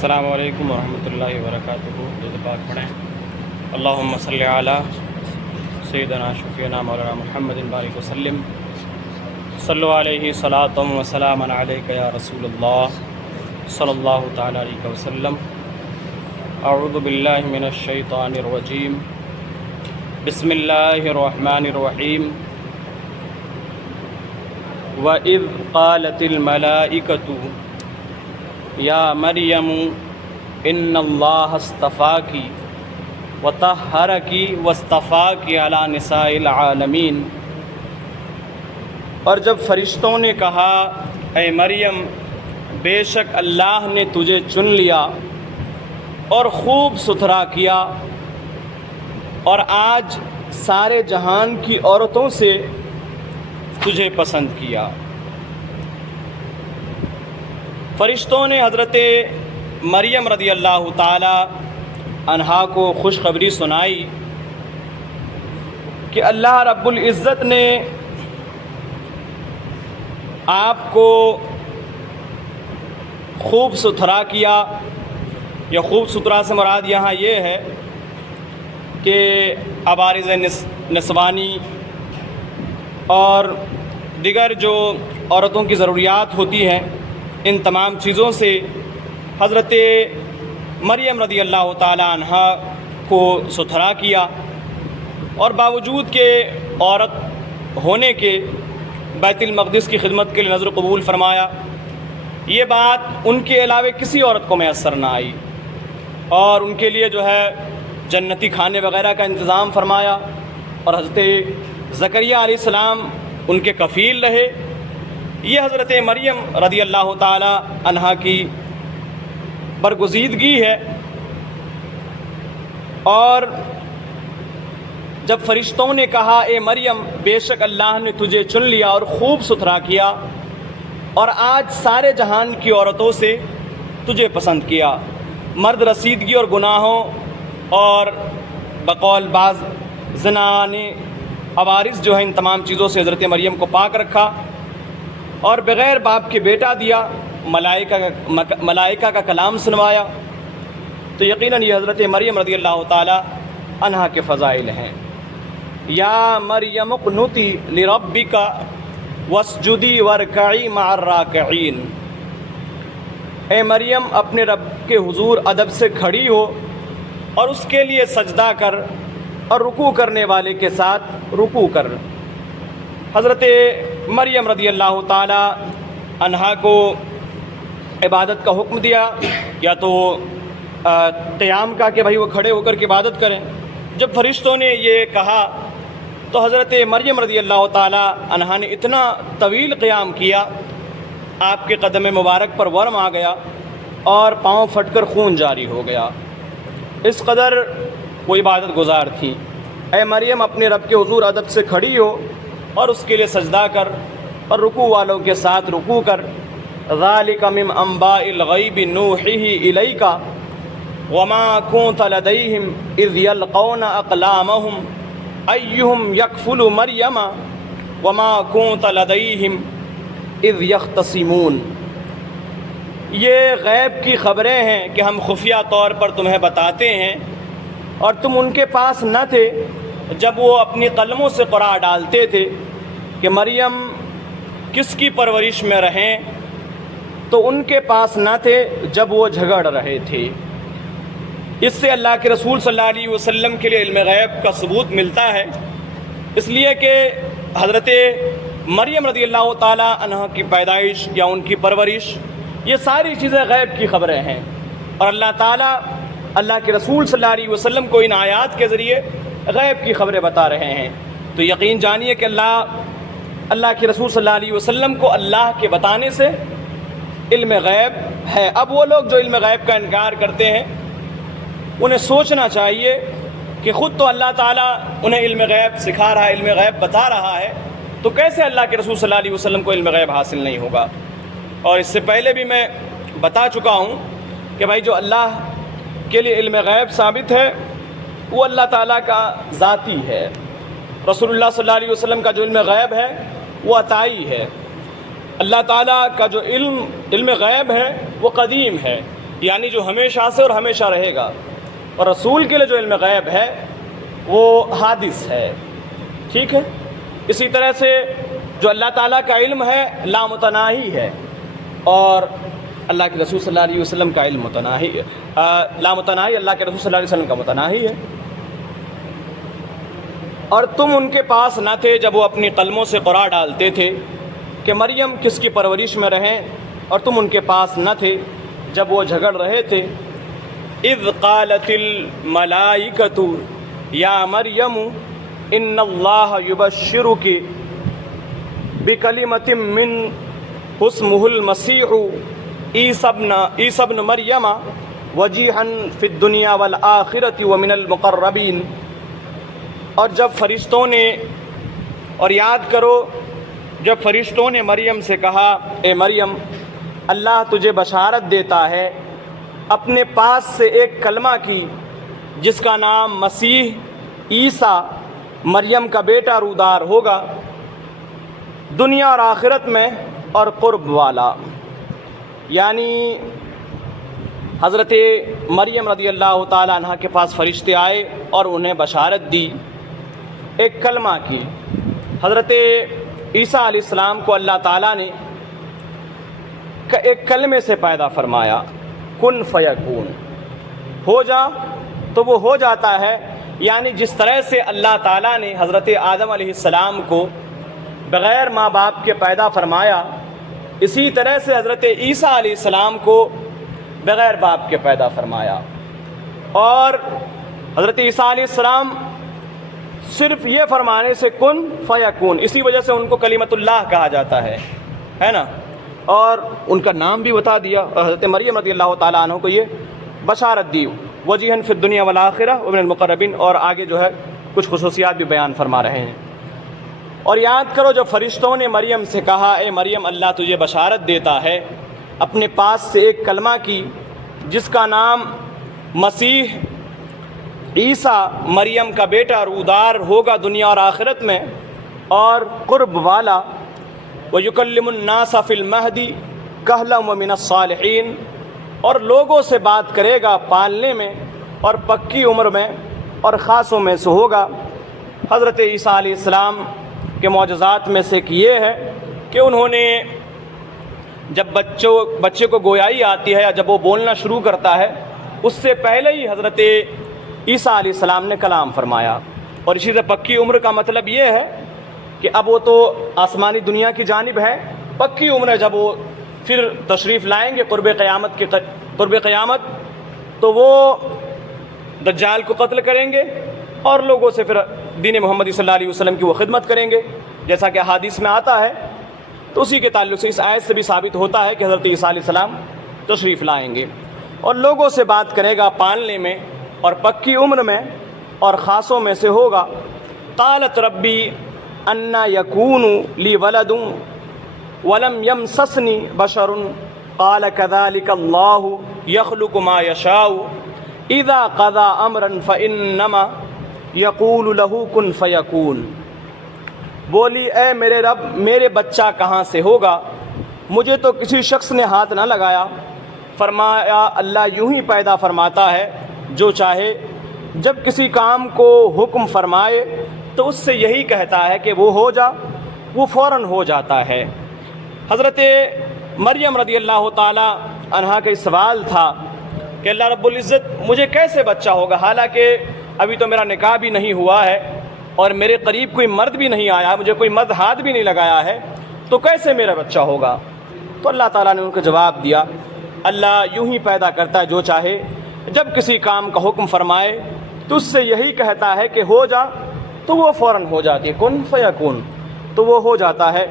السلام علیکم ورحمۃ اللہ وبرکاتہ۔ درود پاک پڑھیں۔ اللہم صلی علی سیدنا شفیعنا مولانا محمد بارک وسلم، صلو علیہ صلاۃ و سلام علیک یا رسول اللہ صلی اللہ تعالی علیہ وسلم۔ اعوذ باللہ من الشیطان الرجیم، بسم اللہ الرحمن الرحیم۔ وَإِذْ قَالَتِ الْمَلَائِكَةُ یا مریم ان اللہ اصطفاکی وطہرکی واصطفاکی علی نساء العالمین۔ اور جب فرشتوں نے کہا اے مریم بے شک اللہ نے تجھے چن لیا اور خوب ستھرا کیا اور آج سارے جہان کی عورتوں سے تجھے پسند کیا۔ فرشتوں نے حضرت مریم رضی اللہ تعالی عنہا کو خوشخبری سنائی کہ اللہ رب العزت نے آپ کو خوب ستھرا کیا۔ یا خوب ستھرا سے مراد یہاں یہ ہے کہ عوارض نسوانی اور دیگر جو عورتوں کی ضروریات ہوتی ہیں، ان تمام چیزوں سے حضرت مریم رضی اللہ تعالی عنہا کو ستھرا کیا، اور باوجود کہ عورت ہونے کے بیت المقدس کی خدمت کے لیے نظر قبول فرمایا۔ یہ بات ان کے علاوہ کسی عورت کو میسر نہ آئی، اور ان کے لیے جو ہے جنتی کھانے وغیرہ کا انتظام فرمایا، اور حضرت زکریا علیہ السلام ان کے کفیل رہے۔ یہ حضرت مریم رضی اللہ تعالی عنہا کی برگزیدگی ہے۔ اور جب فرشتوں نے کہا اے مریم بے شک اللہ نے تجھے چن لیا اور خوب ستھرا کیا اور آج سارے جہان کی عورتوں سے تجھے پسند کیا، مرد رسیدگی اور گناہوں اور بقول بعض زنا نے عوارض جو ہیں ان تمام چیزوں سے حضرت مریم کو پاک رکھا اور بغیر باپ کے بیٹا دیا، ملائکہ کا کلام سنوایا، تو یقیناً یہ حضرت مریم رضی اللہ تعالی عنہا کے فضائل ہیں۔ یا مریم اقنتی لربک واسجدی وارکعی مع الراکعین۔ اے مریم اپنے رب کے حضور ادب سے کھڑی ہو اور اس کے لیے سجدہ کر اور رکوع کرنے والے کے ساتھ رکوع کر۔ حضرت مریم رضی اللہ تعالی عنہا کو عبادت کا حکم دیا، یا تو قیام کا کہ بھائی وہ کھڑے ہو کر کے عبادت کریں۔ جب فرشتوں نے یہ کہا تو حضرت مریم رضی اللہ تعالی عنہا نے اتنا طویل قیام کیا، آپ کے قدم مبارک پر ورم آ گیا اور پاؤں پھٹ کر خون جاری ہو گیا، اس قدر وہ عبادت گزار تھی۔ اے مریم اپنے رب کے حضور ادب سے کھڑی ہو اور اس کے لیے سجدہ کر اور رکوع والوں کے ساتھ رکوع کر۔ ذالک من انباء الغیب نوحیہ الیک وما کنت لدیہم اذ یلقون اقلامہم ایہم یکفل مریم وما کنت لدیہم اذ یختصمون۔ یہ غیب کی خبریں ہیں کہ ہم خفیہ طور پر تمہیں بتاتے ہیں، اور تم ان کے پاس نہ تھے جب وہ اپنی قلموں سے قرار ڈالتے تھے کہ مریم کس کی پرورش میں رہیں، تو ان کے پاس نہ تھے جب وہ جھگڑ رہے تھے۔ اس سے اللہ کے رسول صلی اللہ علیہ وسلم کے لیے علم غیب کا ثبوت ملتا ہے، اس لیے کہ حضرت مریم رضی اللہ تعالی عنہ کی پیدائش یا ان کی پرورش، یہ ساری چیزیں غیب کی خبریں ہیں، اور اللہ تعالیٰ اللہ کے رسول صلی اللہ علیہ وسلم کو ان آیات کے ذریعے غیب کی خبریں بتا رہے ہیں۔ تو یقین جانیے کہ اللہ کے رسول صلی اللہ علیہ وسلم کو اللہ کے بتانے سے علم غیب ہے۔ اب وہ لوگ جو علم غیب کا انکار کرتے ہیں، انہیں سوچنا چاہیے کہ خود تو اللہ تعالیٰ انہیں علم غیب سکھا رہا ہے، علم غیب بتا رہا ہے، تو کیسے اللہ کے رسول صلی اللہ علیہ وسلم کو علم غیب حاصل نہیں ہوگا۔ اور اس سے پہلے بھی میں بتا چکا ہوں کہ بھائی جو اللہ کے لیے علم غیب ثابت ہے وہ اللہ تعالیٰ کا ذاتی ہے۔ رسول اللہ صلی اللہ علیہ وسلم کا جو علم غیب ہے وہ عطائی ہے۔ اللہ تعالیٰ کا جو علم غیب ہے وہ قدیم ہے، یعنی جو ہمیشہ سے اور ہمیشہ رہے گا، اور رسول کے لیے جو علم غیب ہے وہ حادث ہے، ٹھیک ہے۔ اسی طرح سے جو اللہ تعالیٰ کا علم ہے لامتناہی ہے، اور اللہ کے رسول صلی اللہ علیہ وسلم کا علم متناہی لامتناہی، اللہ کے رسول صلی اللہ علیہ وسلم کا متناہی ہے۔ اور تم ان کے پاس نہ تھے جب وہ اپنی قلموں سے قرار ڈالتے تھے کہ مریم کس کی پرورش میں رہیں، اور تم ان کے پاس نہ تھے جب وہ جھگڑ رہے تھے۔ اذ قالت الملائکۃ یا مریم ان اللہ یبشرک بکلمۃ من اسمہ المسیح عیسی ابن مریم وجیہا فی الدنیا والآخرۃ ومن المقربین۔ اور جب فرشتوں نے، اور یاد کرو جب فرشتوں نے مریم سے کہا اے مریم اللہ تجھے بشارت دیتا ہے اپنے پاس سے ایک کلمہ کی جس کا نام مسیح عیسیٰ مریم کا بیٹا رودار ہوگا، دنیا اور آخرت میں اور قرب والا۔ یعنی حضرت مریم رضی اللہ تعالیٰ عنہ کے پاس فرشتے آئے اور انہیں بشارت دی ایک کلمہ کی۔ حضرت عیسیٰ علیہ السلام کو اللہ تعالیٰ نے ایک کلمے سے پیدا فرمایا، کن فیکون، ہو جا تو وہ ہو جاتا ہے۔ یعنی جس طرح سے اللہ تعالیٰ نے حضرت آدم علیہ السلام کو بغیر ماں باپ کے پیدا فرمایا، اسی طرح سے حضرت عیسیٰ علیہ السلام کو بغیر باپ کے پیدا فرمایا۔ اور حضرت عیسیٰ علیہ السلام صرف یہ فرمانے سے کن فیکون، اسی وجہ سے ان کو کلمۃ اللہ کہا جاتا ہے نا، اور ان کا نام بھی بتا دیا، اور حضرت مریم رضی اللہ تعالیٰ عنہ کو یہ بشارت دی وجیہا فی الدنیا والآخرہ ومن المقربین، اور آگے جو ہے کچھ خصوصیات بھی بیان فرما رہے ہیں۔ اور یاد کرو جب فرشتوں نے مریم سے کہا اے مریم اللہ تجھے بشارت دیتا ہے اپنے پاس سے ایک کلمہ کی جس کا نام مسیح عیسیٰ مریم کا بیٹا رودار ہوگا دنیا اور آخرت میں اور قرب والا، وَيُكَلِّمُ النَّاسَ فِي الْمَهْدِ كَهْلًا وَمِنَ الصَّالِحِينَ، اور لوگوں سے بات کرے گا پالنے میں اور پکی عمر میں اور خاصوں میں سے ہوگا۔ حضرت عیسیٰ علیہ السلام کے معجزات میں سے ایک یہ ہے کہ انہوں نے جب بچے کو گویائی آتی ہے یا جب وہ بولنا شروع کرتا ہے اس سے پہلے ہی حضرت عیسیٰ علیہ السلام نے کلام فرمایا۔ اور اسی سے پکی عمر کا مطلب یہ ہے کہ اب وہ تو آسمانی دنیا کی جانب ہے، پکی عمر ہے، جب وہ پھر تشریف لائیں گے قرب قیامت تو وہ دجال کو قتل کریں گے اور لوگوں سے پھر دین محمدی صلی اللہ علیہ وسلم کی وہ خدمت کریں گے، جیسا کہ حدیث میں آتا ہے۔ تو اسی کے تعلق سے اس آیت سے بھی ثابت ہوتا ہے کہ حضرت عیسیٰ علیہ السلام تشریف لائیں گے اور لوگوں سے بات کرے گا پالنے میں اور پکی عمر میں اور خاصوں میں سے ہوگا۔ قالت ربی انا یکون لی ولد ولم یمسسنی بشر قال کذلک اللہ یخلق ما یشاء اذا قضى امرا فانما یقول له کن فیکون۔ بولی اے میرے رب میرے بچہ کہاں سے ہوگا، مجھے تو کسی شخص نے ہاتھ نہ لگایا۔ فرمایا اللہ یوں ہی پیدا فرماتا ہے جو چاہے، جب کسی کام کو حکم فرمائے تو اس سے یہی کہتا ہے کہ وہ ہو جا، وہ فوراً ہو جاتا ہے۔ حضرت مریم رضی اللہ تعالی عنہا کا سوال تھا کہ اللہ رب العزت مجھے کیسے بچہ ہوگا، حالانکہ ابھی تو میرا نکاح بھی نہیں ہوا ہے اور میرے قریب کوئی مرد بھی نہیں آیا، مجھے کوئی مرد ہاتھ بھی نہیں لگایا ہے، تو کیسے میرا بچہ ہوگا؟ تو اللہ تعالیٰ نے ان کو جواب دیا اللہ یوں ہی پیدا کرتا ہے جو چاہے، جب کسی کام کا حکم فرمائے تو اس سے یہی کہتا ہے کہ ہو جا تو وہ فوراً ہو جاتی ہے، کن فیکون، تو وہ ہو جاتا ہے۔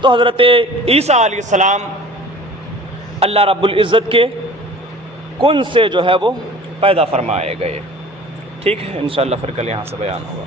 تو حضرت عیسیٰ علیہ السلام اللہ رب العزت کے کن سے جو ہے وہ پیدا فرمائے گئے۔ ٹھیک ہے، انشاءاللہ پھر کل یہاں سے بیان ہوگا۔